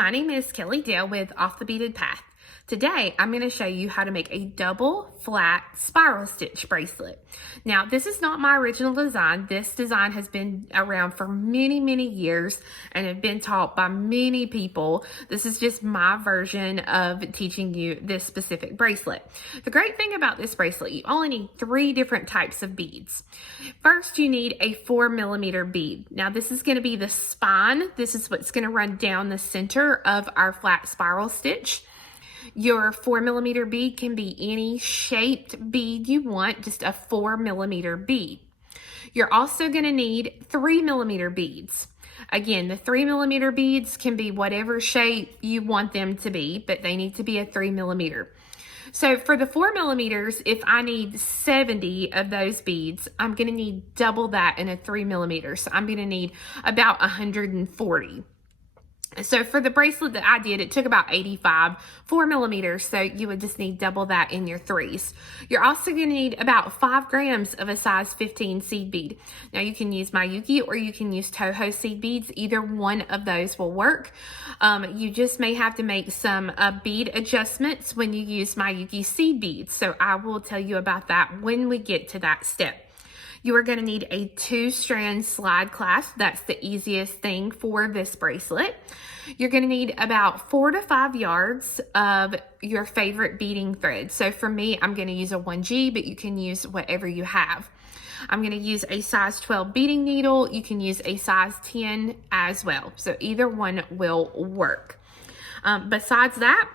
My name is Kelly Dale with Off the Beaded Path. Today, I'm going to show you how to make a double flat spiral stitch bracelet. Now, this is not my original design. This design has been around for many, many years and have been taught by many people. This is just my version of teaching you this specific bracelet. The great thing about this bracelet, you only need 3 different types of beads. First, you need a 4mm bead. Now, this is going to be the spine. This is what's going to run down the center of our flat spiral stitch. Your 4mm bead can be any shaped bead you want, just a 4mm bead. You're also going to need 3mm beads. Again, the 3mm beads can be whatever shape you want them to be, but they need to be a 3mm. So for the 4mm, if I need 70 of those beads, I'm going to need double that in a 3mm. So I'm going to need about 140. So for the bracelet that I did, it took about 85 4mm, so you would just need double that in your 3s. You're also going to need about 5 grams of a size 15 seed bead. Now you can use Miyuki or you can use Toho seed beads. Either one of those will work. You just may have to make some bead adjustments when you use Miyuki seed beads. So I will tell you about that when we get to that step. You are going to need a 2-strand slide clasp. That's the easiest thing for this bracelet. You're going to need about 4 to 5 yards of your favorite beading thread. So for me, I'm going to use a 1G, but you can use whatever you have. I'm going to use a size 12 beading needle. You can use a size 10 as well. So either one will work. Besides that,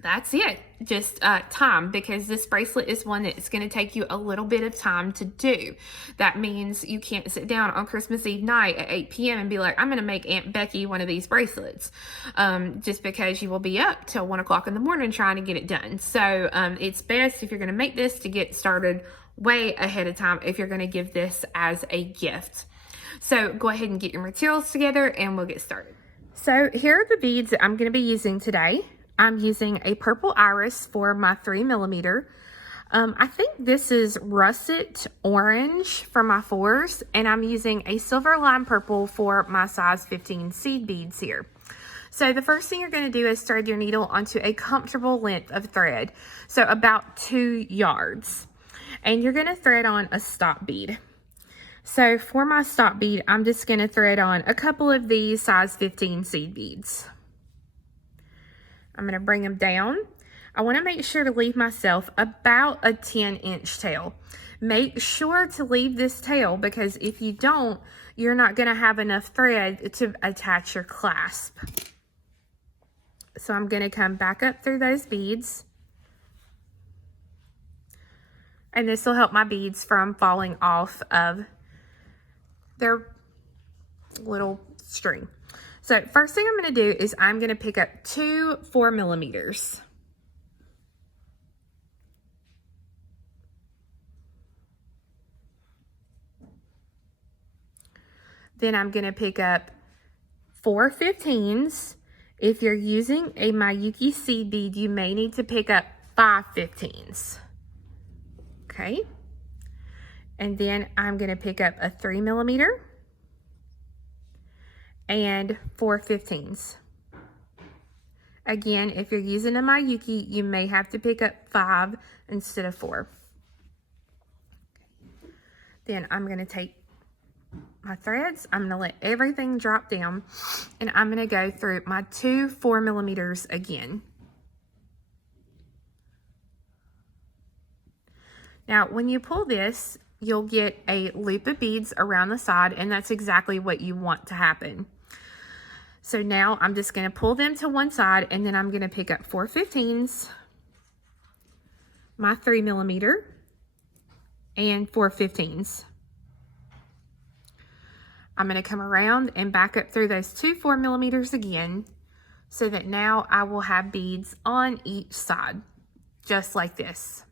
that's it. Just time, because this bracelet is one that's going to take you a little bit of time to do. That means you can't sit down on Christmas Eve night at 8 p.m. and be like, I'm going to make Aunt Becky one of these bracelets, just because you will be up till 1 o'clock in the morning trying to get it done. So it's best if you're going to make this to get started way ahead of time if you're going to give this as a gift. So go ahead and get your materials together and we'll get started. So here are the beads that I'm going to be using today. I'm using a purple iris for my 3mm. I think this is russet orange for my 4s, and I'm using a silver lime purple for my size 15 seed beads here. So the first thing you're going to do is thread your needle onto a comfortable length of thread, so about 2 yards. And you're going to thread on a stop bead. So for my stop bead, I'm just going to thread on a couple of these size 15 seed beads. I'm going to bring them down. I want to make sure to leave myself about a 10-inch tail. Make sure to leave this tail, because if you don't, you're not going to have enough thread to attach your clasp. So I'm going to come back up through those beads. And this will help my beads from falling off of their little string. So first thing I'm going to do is I'm going to pick up 2 4mm. Then I'm going to pick up 4 15s. If you're using a Miyuki seed bead, you may need to pick up 5 15s. Okay. And then I'm going to pick up a 3mm. And 4 15s. Again, if you're using a Miyuki, you may have to pick up 5 instead of 4. Then I'm going to take my threads, I'm going to let everything drop down, and I'm going to go through my 2 4mm again. Now, when you pull this, you'll get a loop of beads around the side, and that's exactly what you want to happen. So now I'm just going to pull them to one side, and then I'm going to pick up 4 15s, my 3mm, and 4 15s. I'm going to come around and back up through those 2 4mm again, so that now I will have beads on each side, just like this.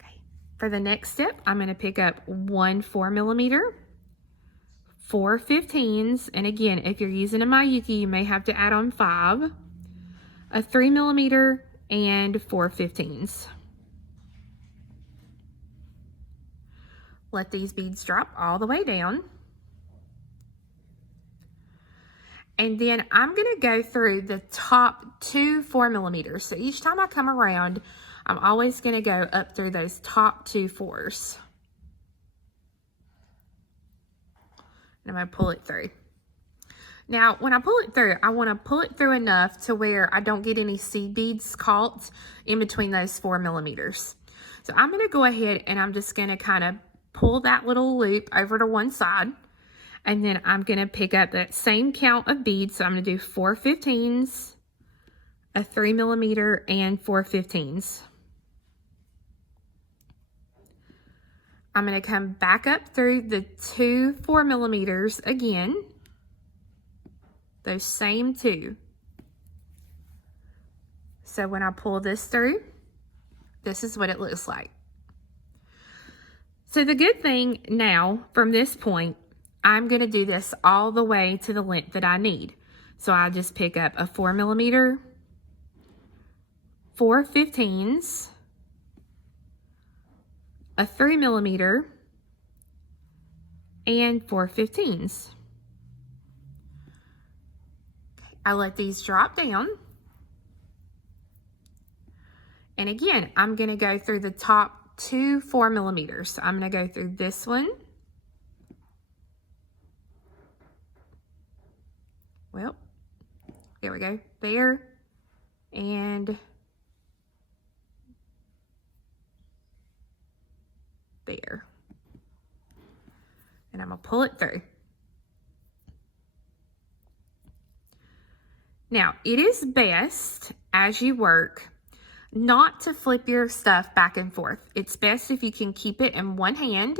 Okay. For the next step, I'm going to pick up 1 4mm, 4 15s, and again, if you're using a Miyuki, you may have to add on 5, a 3mm, and 4 15s. Let these beads drop all the way down. And then I'm going to go through the top 2 4mm. So each time I come around, I'm always going to go up through those top 2 4s. And I'm going to pull it through. Now, when I pull it through, I want to pull it through enough to where I don't get any seed beads caught in between those 4mm. So I'm going to go ahead and I'm just going to kind of pull that little loop over to one side. And then I'm going to pick up that same count of beads. So I'm going to do 4 15s, a 3mm, and 4 15s. I'm going to come back up through the 2 4mm again. Those same 2. So when I pull this through, this is what it looks like. So the good thing now, from this point, I'm going to do this all the way to the length that I need. So I just pick up a 4mm, 4 15s, a 3mm, and 4 15s. I let these drop down. And again, I'm going to go through the top 2 4mm. So I'm going to go through this one. Well, there we go. There. And there. And I'm going to pull it through. Now, it is best as you work not to flip your stuff back and forth. It's best if you can keep it in one hand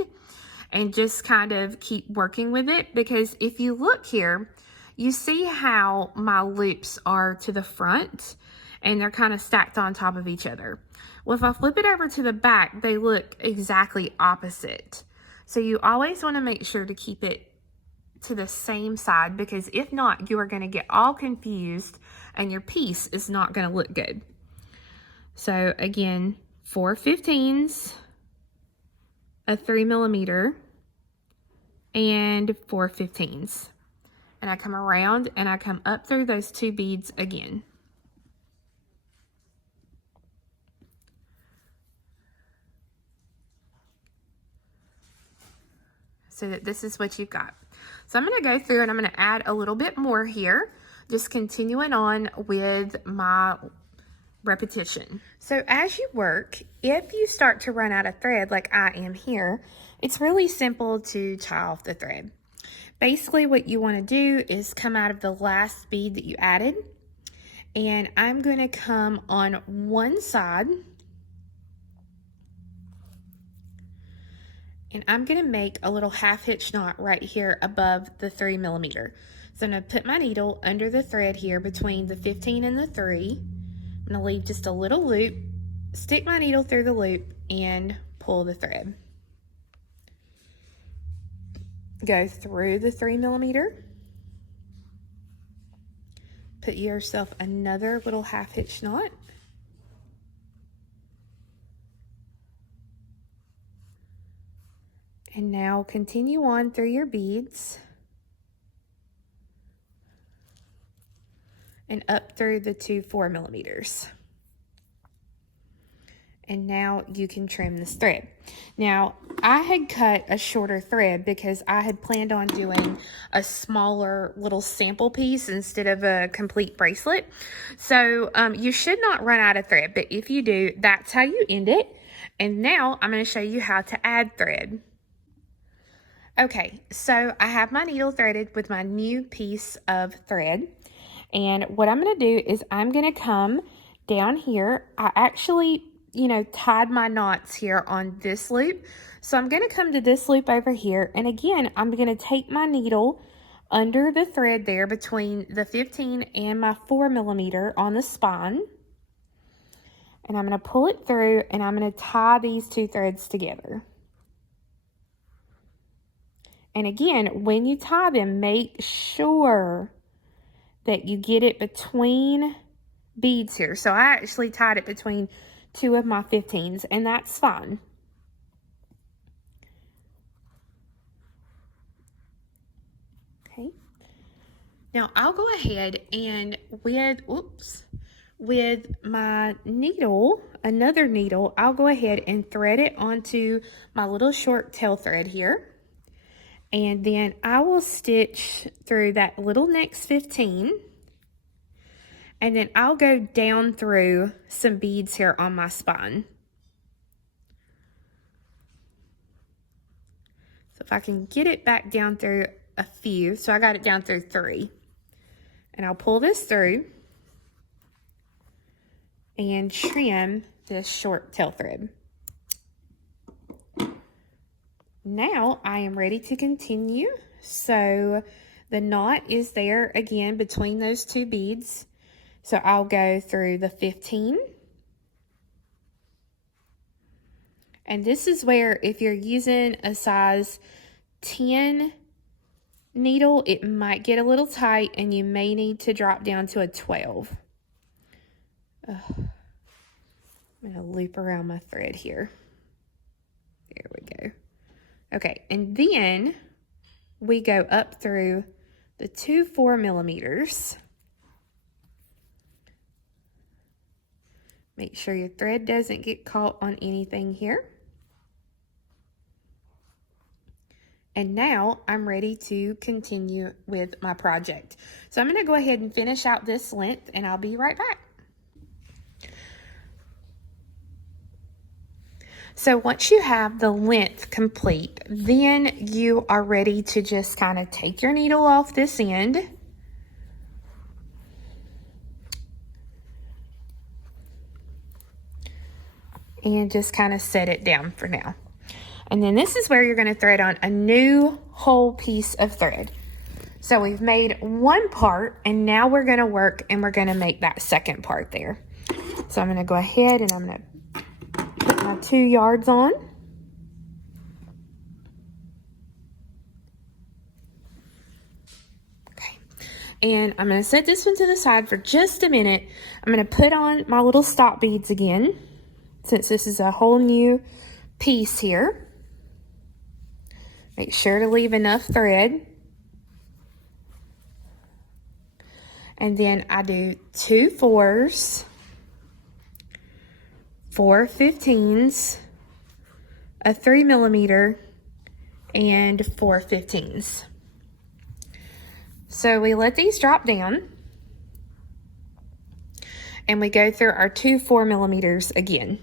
and just kind of keep working with it, because if you look here, you see how my loops are to the front and they're kind of stacked on top of each other. Well, if I flip it over to the back, they look exactly opposite. So you always want to make sure to keep it to the same side, because if not, you are going to get all confused and your piece is not going to look good. So again, 4 15s, a 3mm, and 4 15s. And I come around and I come up through those 2 beads again. So that this is what you've got. So I'm going to go through and I'm going to add a little bit more here, just continuing on with my repetition. So as you work, if you start to run out of thread like I am here, it's really simple to tie off the thread. Basically what you want to do is come out of the last bead that you added, and I'm going to come on one side and I'm going to make a little half hitch knot right here above the 3mm. So I'm going to put my needle under the thread here between the 15 and the 3. I'm going to leave just a little loop, stick my needle through the loop, and pull the thread. Go through the 3mm. Put yourself another little half hitch knot. And now continue on through your beads and up through the 2 4mm. And now you can trim this thread. Now, I had cut a shorter thread because I had planned on doing a smaller little sample piece instead of a complete bracelet. So you should not run out of thread, but if you do, that's how you end it. And now I'm going to show you how to add thread. Okay, so I have my needle threaded with my new piece of thread. And what I'm going to do is I'm going to come down here. I actually, tied my knots here on this loop. So I'm going to come to this loop over here. And again, I'm going to take my needle under the thread there between the 15 and my 4mm on the spine. And I'm going to pull it through and I'm going to tie these 2 threads together. And again, when you tie them, make sure that you get it between beads here. So I actually tied it between 2 of my 15s, and that's fine. Okay. Now I'll go ahead and with my needle, another needle, I'll go ahead and thread it onto my little short tail thread here. And then I will stitch through that little next 15. And then I'll go down through some beads here on my spine. So if I can get it back down through a few, so I got it down through 3. And I'll pull this through and trim this short tail thread. Now I am ready to continue. So the knot is there again between those 2 beads. So I'll go through the 15. And this is where if you're using a size 10 needle, it might get a little tight and you may need to drop down to a 12. I'm going to loop around my thread here. There we go. Okay, and then we go up through the 2 4mm. Make sure your thread doesn't get caught on anything here. And now I'm ready to continue with my project. So I'm going to go ahead and finish out this length and I'll be right back. So once you have the length complete, then you are ready to just kind of take your needle off this end. And just kind of set it down for now. And then this is where you're going to thread on a new whole piece of thread. So we've made one part and now we're going to work and we're going to make that second part there. So I'm going to go ahead and I'm going to put my 2 yards on. Okay. And I'm going to set this one to the side for just a minute. I'm going to put on my little stop beads again, since this is a whole new piece here. Make sure to leave enough thread. And then I do 2 4s, 4 15s, a 3mm, and 4 15s. So we let these drop down and we go through our 2 4mm again.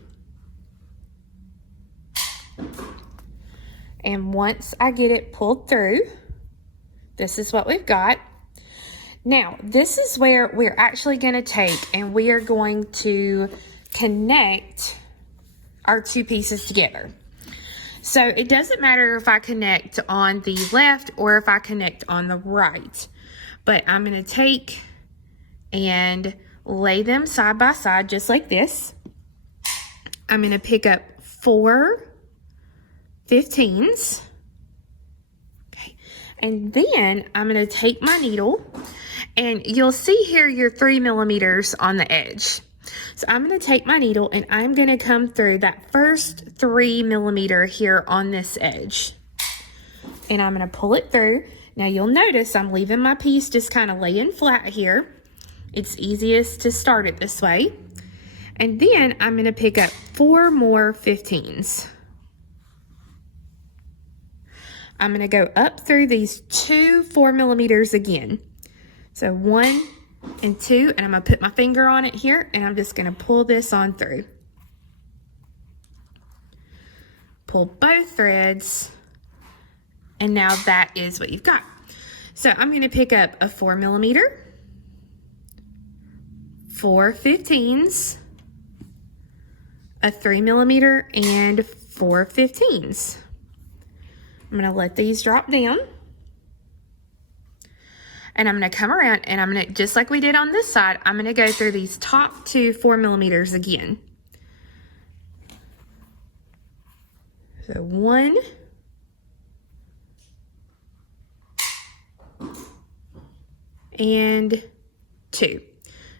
And once I get it pulled through, this is what we've got. Now, this is where we're actually going to take and we are going to connect our 2 pieces together. So it doesn't matter if I connect on the left or if I connect on the right, but I'm going to take and lay them side by side just like this. I'm going to pick up 4 15s. Okay. And then I'm going to take my needle and you'll see here your 3mm on the edge. So I'm going to take my needle and I'm going to come through that first 3mm here on this edge. And I'm going to pull it through. Now you'll notice I'm leaving my piece just kind of laying flat here. It's easiest to start it this way. And then I'm going to pick up 4 more 15s. I'm going to go up through these 2 4mm again. So 1 and 2, and I'm going to put my finger on it here, and I'm just going to pull this on through. Pull both threads, and now that is what you've got. So I'm going to pick up a 4mm, 4 15s, a 3mm, and 4 15s. I'm going to let these drop down. And I'm going to come around and I'm going to, just like we did on this side, I'm going to go through these top 2 4mm again. So 1, and 2.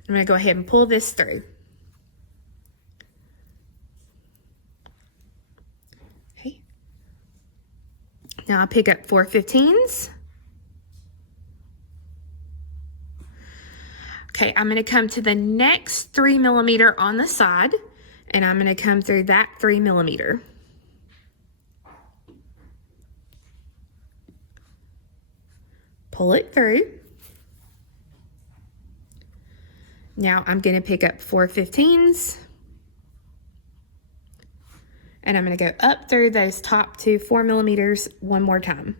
I'm going to go ahead and pull this through. Okay. Now I'll pick up 4 15s. Okay, I'm going to come to the next 3 millimeter on the side, and I'm going to come through that 3 millimeter. Pull it through. Now I'm going to pick up 4/15s, and I'm going to go up through those top 2 4 millimeters one more time.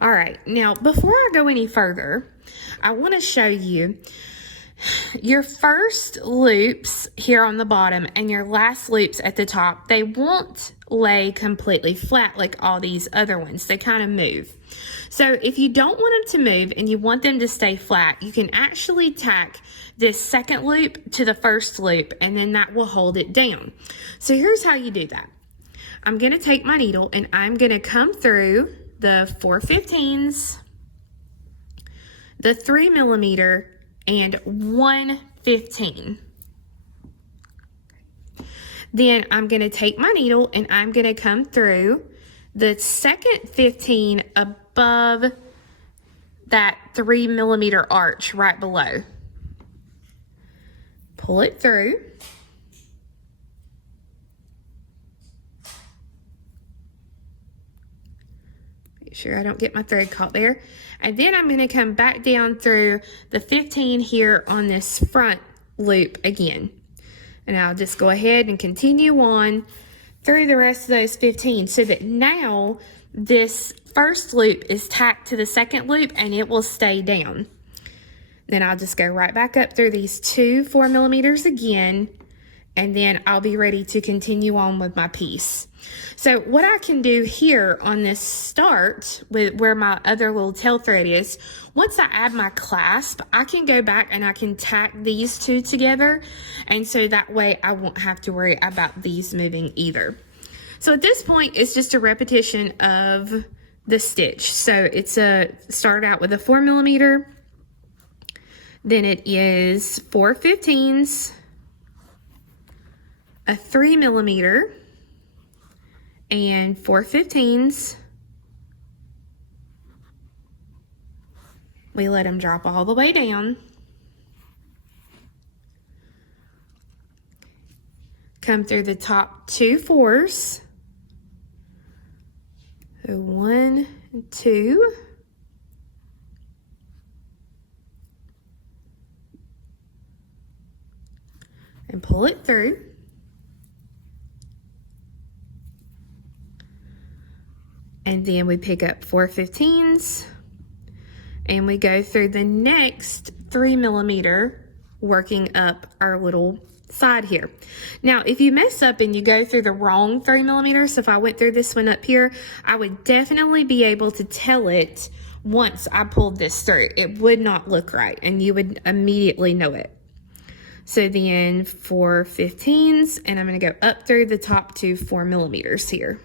All right, now before I go any further, I want to show you your first loops here on the bottom and your last loops at the top. They won't lay completely flat like all these other ones. They kind of move. So if you don't want them to move and you want them to stay flat, you can actually tack this second loop to the first loop, and then that will hold it down. So here's how you do that. I'm going to take my needle and I'm going to come through the 4/15s, the 3 millimeter, and 1/15. Then I'm going to take my needle and I'm going to come through the second 15 above that 3 millimeter arch right below. Pull it through. Make sure I don't get my thread caught there. And then I'm going to come back down through the 15 here on this front loop again. And I'll just go ahead and continue on through the rest of those 15 so that now this first loop is tacked to the second loop and it will stay down. Then I'll just go right back up through these 2 4 millimeters again, and then I'll be ready to continue on with my piece. So what I can do here on this start with where my other little tail thread is, once I add my clasp, I can go back and I can tack these 2 together, and so that way I won't have to worry about these moving either. So at this point, it's just a repetition of the stitch. So it's start out with a 4 millimeter, then it is 4/15s, a 3 millimeter, and 4/15s. We let them drop all the way down. Come through the top 2 4s. So 1 and 2. And pull it through. And then we pick up 4/15s and we go through the next 3 millimeter, working up our little side here. Now, if you mess up and you go through the wrong 3 millimeters, so if I went through this one up here, I would definitely be able to tell it once I pulled this through. It would not look right and you would immediately know it. So then 4/15s, and I'm going to go up through the top 2 4 millimeters here.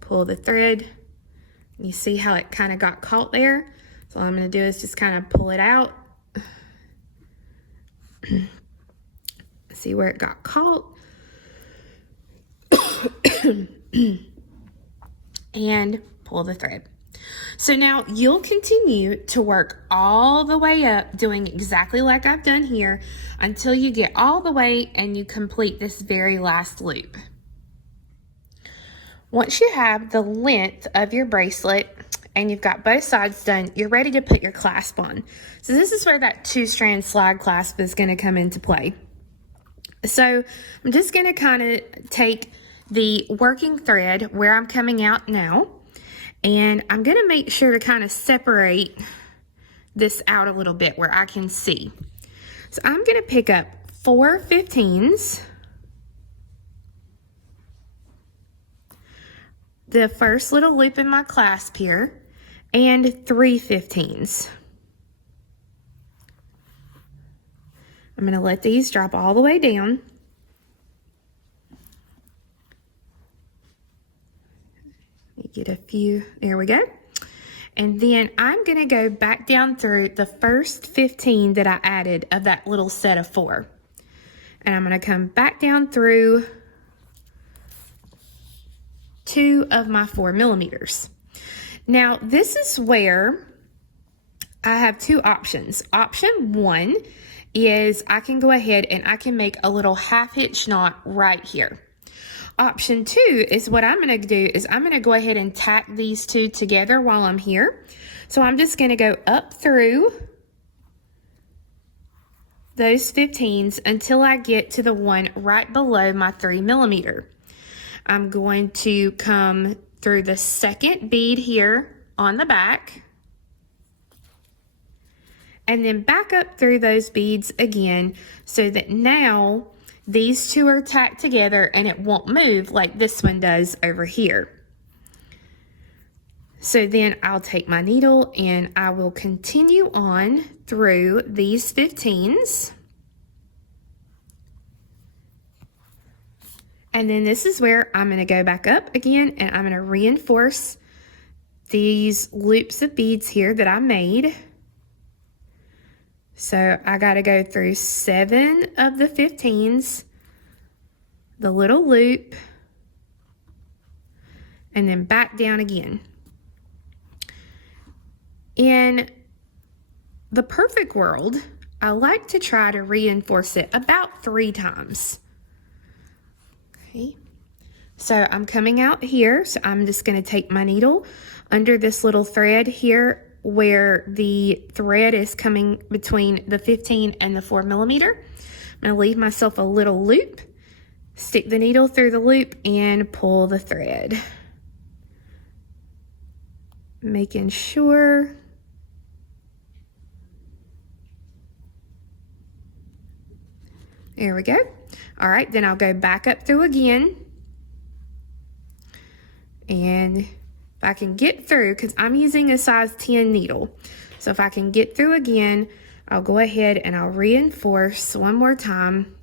Pull the thread. You see how it kind of got caught there? So all I'm going to do is just kind of pull it out. See where it got caught. And pull the thread. So now you'll continue to work all the way up, doing exactly like I've done here, until you get all the way and you complete this very last loop. Once you have the length of your bracelet and you've got both sides done, you're ready to put your clasp on. So this is where that 2-strand slide clasp is going to come into play. So I'm just going to kind of take the working thread where I'm coming out now, and I'm going to make sure to kind of separate this out a little bit where I can see. So I'm going to pick up 4/15s, the first little loop in my clasp here, and 3/15s. I'm going to let these drop all the way down. Get a few, there we go. And then I'm going to go back down through the first 15 that I added of that little set of 4. And I'm going to come back down through 2 of my 4mm. Now this is where I have 2 options. Option 1 is I can go ahead and I can make a little half hitch knot right here. Option 2 is what I'm going to do is I'm going to go ahead and tack these 2 together while I'm here. So I'm just going to go up through those 15s until I get to the one right below my 3mm. I'm going to come through the second bead here on the back, and then back up through those beads again so that now these 2 are tacked together and it won't move like this one does over here. So then I'll take my needle and I will continue on through these 15s. And then this is where I'm going to go back up again and I'm going to reinforce these loops of beads here that I made. So I got to go through 7 of the 15s, the little loop, and then back down again. In the perfect world, I like to try to reinforce it about 3 times. Okay, so I'm coming out here, so I'm just going to take my needle under this little thread here where the thread is coming between the 15 and the 4mm. I'm going to leave myself a little loop, stick the needle through the loop, and pull the thread. Making sure there we go. All right, then I'll go back up through again. And if I can get through, because I'm using a size 10 needle, so if I can get through again, I'll go ahead and I'll reinforce one more time.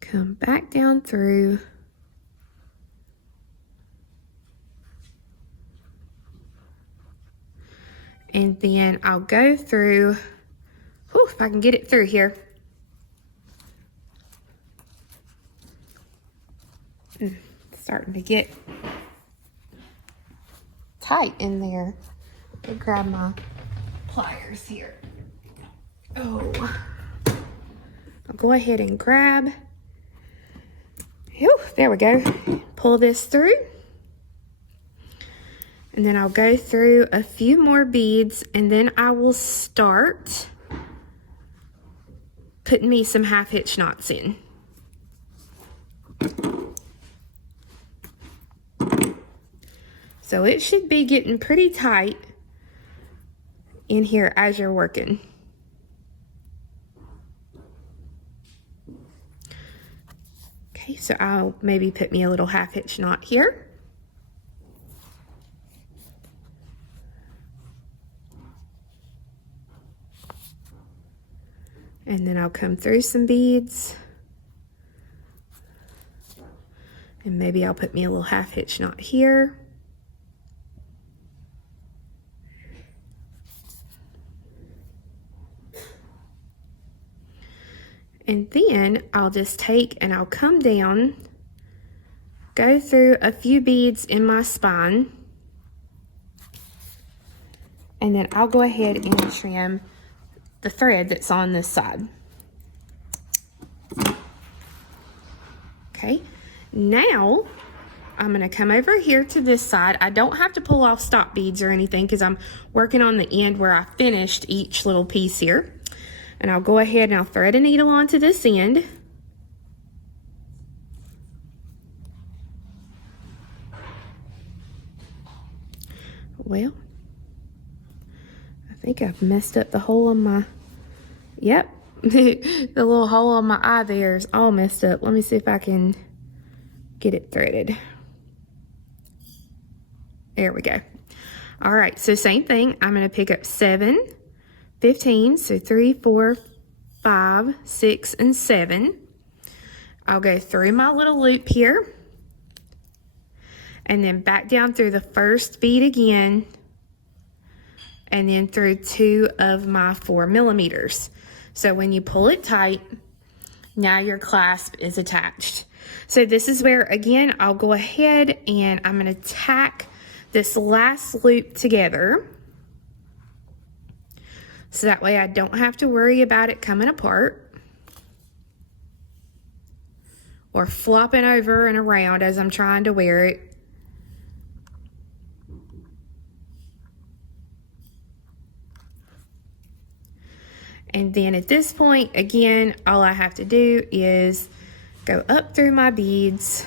Come back down through. And then I'll go through, if I can get it through here. It's starting to get tight in there. I'll grab my pliers here. I'll go ahead and grab. There we go. Pull this through. And then I'll go through a few more beads and then I will start putting me some half hitch knots in. So it should be getting pretty tight in here as you're working. Okay, so I'll maybe put me a little half hitch knot here. And then I'll come through some beads. And maybe I'll put me a little half hitch knot here. And then I'll just take and I'll come down, go through a few beads in my spine, and then I'll go ahead and trim the thread that's on this side. Okay, now I'm going to come over here to this side. I don't have to pull off stop beads or anything because I'm working on the end where I finished each little piece here. And I'll go ahead and I'll thread a needle onto this end. Well, I think I've messed up the hole on my, yep, the little hole on my eye there is all messed up. Let me see if I can get it threaded. There we go. All right, so same thing. I'm going to pick up 7, 15, so 3, 4, 5, 6, and 7. I'll go through my little loop here and then back down through the first bead again, and then through 2 of my 4 millimeters. So when you pull it tight, now your clasp is attached. So this is where, again, I'll go ahead and I'm going to tack this last loop together. So that way I don't have to worry about it coming apart or flopping over and around as I'm trying to wear it. And then at this point, again, all I have to do is go up through my beads.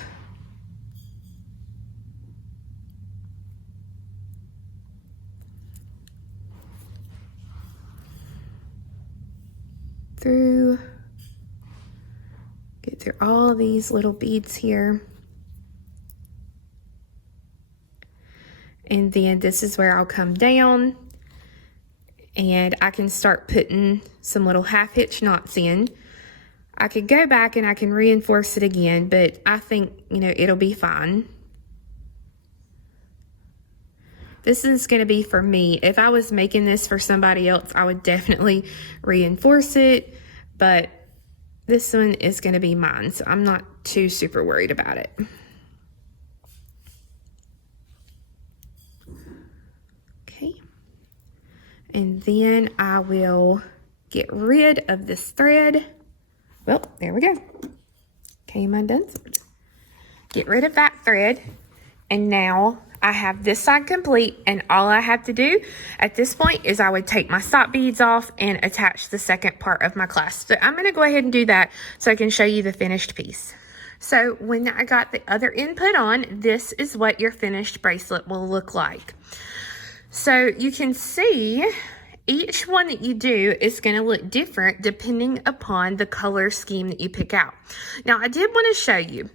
Get through all these little beads here. And then this is where I'll come down and I can start putting some little half hitch knots in. I could go back and I can reinforce it again, but I think, you know, it'll be fine. This is going to be for me. If I was making this for somebody else, I would definitely reinforce it, but this one is going to be mine, so I'm not too super worried about it. Okay. And then I will get rid of this thread. Well, there we go. Came undone. Get rid of that thread. And now I have this side complete, and all I have to do at this point is I would take my stop beads off and attach the second part of my clasp. So I'm going to go ahead and do that so I can show you the finished piece. So when I got the other end put on, this is what your finished bracelet will look like. So you can see each one that you do is going to look different depending upon the color scheme that you pick out. Now, I did want to show you,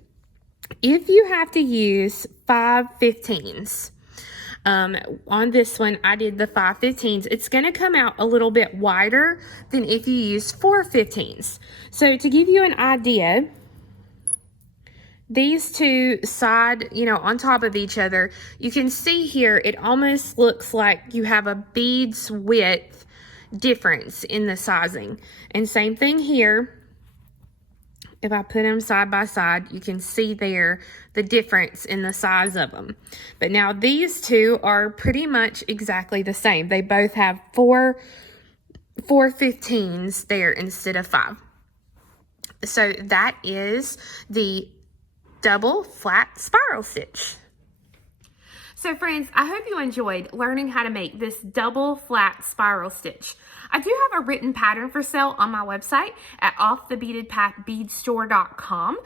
if you have to use 5/15s, on this one, I did the 5/15s. It's going to come out a little bit wider than if you use 4/15s. So to give you an idea, these two side, you know, on top of each other, you can see here, it almost looks like you have a bead's width difference in the sizing. And same thing here. If I put them side by side, you can see there the difference in the size of them. But now these two are pretty much exactly the same. They both have 4/15s there instead of 5. So that is the double flat spiral stitch. So friends, I hope you enjoyed learning how to make this double flat spiral stitch. I do have a written pattern for sale on my website at offthebeadedpathbeadstore.com.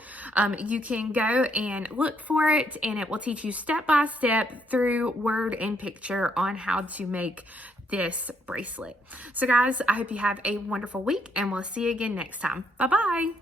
You can go and look for it, and it will teach you step by step through word and picture on how to make this bracelet. So guys, I hope you have a wonderful week, and we'll see you again next time. Bye-bye.